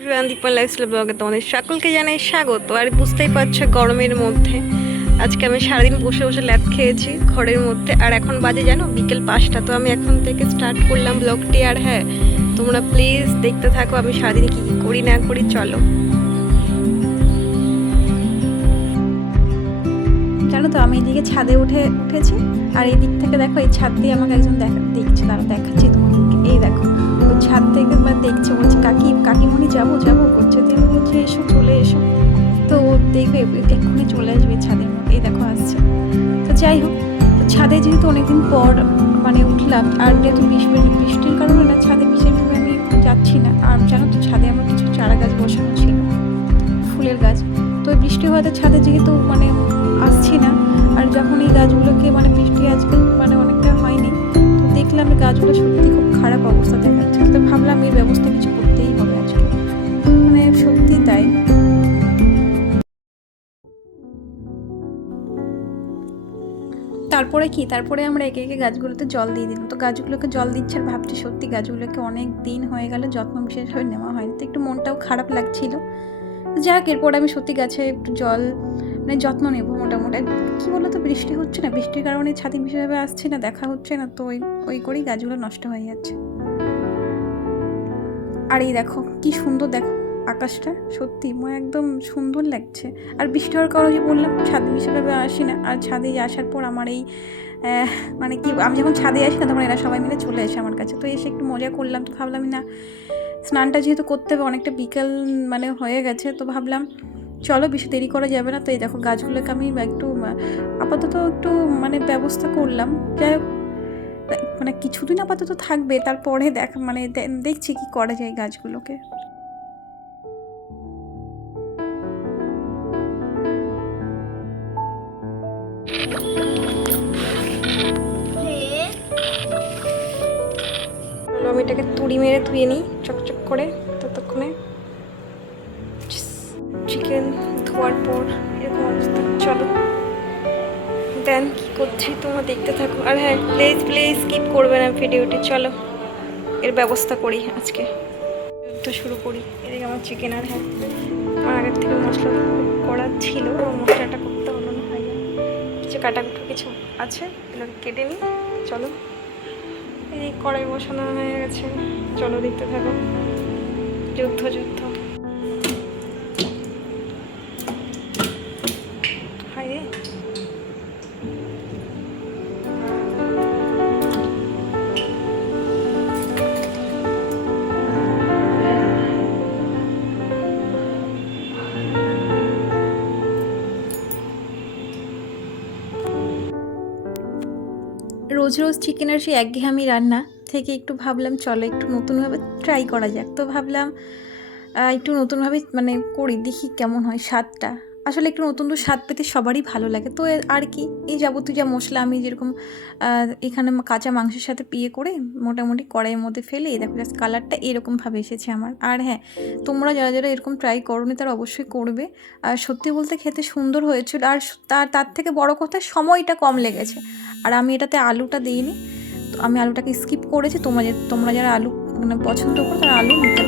দীপন lifestyle ব্লগে তোমাদের সকলকে জানাই স্বাগত। আর বুঝতেই পারছো গরমের মধ্যে আজকে আমি সারাদিন বসে বসে ল্যাদ খেয়েছি ঘরের মধ্যে। আর এখন বাজে জানো বিকেল 5টা। তো আমি এখন থেকে স্টার্ট করলাম ব্লগটি। আর হ্যাঁ, তোমরা প্লিজ দেখতে থাকো আমি সারাদিন কী কী করি না করি। চলো। জানো তো আমি এদিকে ছাদে উঠেছি, আর এই দিক থেকে দেখো এই ছাদ দিয়ে আমাকে একজন দেখছে, তারা দেখাচ্ছি তোমাদেরকে। এই দেখো ওই ছাদ থেকে দেখছে, বলছে কাকিমণি যাবো করছে। তো আমি বলছি এসো, চলে এসো। তো ও দেখবে এক্ষুনি চলে আসবে ছাদের মধ্যে, এই দেখো আসছে। তো যাই হোক, তো ছাদে যেহেতু অনেকদিন পর উঠলাম, আর যেহেতু বৃষ্টির কারণে না ছাদে বিশেষভাবে আমি যাচ্ছি না। আর জানো তো ছাদে আমার কিছু চারা গাছ বসানো ছিল, ফুলের গাছ। তো বৃষ্টি হওয়াতে ছাদে যেহেতু আসছি না। আর যখন এই গাছগুলোকে বৃষ্টি আজকে অনেকটা হয়নি, তো দেখলাম এই গাছগুলো সত্যি খুব খারাপ অবস্থা দেখাচ্ছে। তো ভাবলাম এই ব্যবস্থা কিছু করতেই হবে আজকে, সত্যি তাই। তারপরে আমরা একে একে গাছগুলোতে জল দিয়ে দিলাম। তো গাছগুলোকে জল দিচ্ছে, আর ভাবছি সত্যি গাছগুলোকে অনেক দিন হয়ে গেল যত্ন বিশেষভাবে নেওয়া হয়নি, তো একটু মনটাও খারাপ লাগছিল। যাক, এরপর আমি সত্যি গাছে একটু জল যত্ন নেবো মোটামুটি। কী বলো তো, বৃষ্টি হচ্ছে না, বৃষ্টির কারণে ছাদে বিশেষভাবে আসছে না, দেখা হচ্ছে না, তো ওই করেই গাছগুলো নষ্ট হয়ে যাচ্ছে। আর এই দেখো কি সুন্দর, দেখো আকাশটা সত্যি একদম সুন্দর লাগছে। আর বৃষ্টি হওয়ার কারণে যে বললাম ছাদে বিশেষভাবে আসি না, আর ছাদে আসার পর আমার এই কি আমি যখন ছাদে আসি না তখন এরা সবাই মিলে চলে আসে আমার কাছে। তো এসে একটু মজা করলাম। তো ভাবলাম না, স্নানটা যেহেতু করতে হবে, অনেকটা বিকেল হয়ে গেছে, তো ভাবলাম চলো বেশি দেরি করা যাবে না। তো এই দেখো গাছগুলোকে আমি একটু আপাতত একটু ব্যবস্থা করলাম। যাই হোক, কিছুদিন আপাতত থাকবে, তারপরে দেখছি কি করা যায় গাছগুলোকে। আমি এটাকে তুড়ি মেরে ধুয়ে নিই চকচক করে। ততক্ষণে চিকেন ধোয়ার পর এরকম অবস্থা। চলো দেন কি করছি তোমরা দেখতে থাকো। আর হ্যাঁ, প্লিজ স্কিপ করবে না ভিডিওটি। চলো এর ব্যবস্থা করি আজকে, যুদ্ধ শুরু করি। এদিকে আমার চিকেন, আর হ্যাঁ আমার আগের থেকে মশলা করা ছিল, মশলাটা করতে হলো না, হয় কিছু কাটাকুটো কিছু আছে, এগুলোকে কেটে নিই। চলো, এই কড়াই বসানো হয়ে গেছে, চলো দেখতে থাকো। যুদ্ধ হাই রে। রোজ চিকেনের সেই একঘেয়েমি রান্না থেকে একটু ভাবলাম চলো একটু নতুনভাবে ট্রাই করা যাক। তো ভাবলাম একটু নতুনভাবে করি, দেখি কেমন হয় স্বাদটা। আসলে একটু নতুন স্বাদ পেতে সবারই ভালো লাগে। তো আর কি, এই যাবতীয় যা মশলা আমি যেরকম এখানে কাঁচা মাংসের সাথে করে মোটামুটি কড়াইয়ের মধ্যে ফেলে, দেখো জাস্ট কালারটা এরকমভাবে এসেছে আমার। আর হ্যাঁ, তোমরা যারা এরকম ট্রাই করোনি তারা অবশ্যই করবে। আর সত্যি বলতে খেতে সুন্দর হয়েছিল। আর তার থেকে বড় কথা, সময়টা কম লেগেছে। আর আমি এটাতে আলুটা দিইনি, তো আমি আলুটাকে স্কিপ করেছি। তোমরা যারা আলু পছন্দ করো তারা আলু নিতে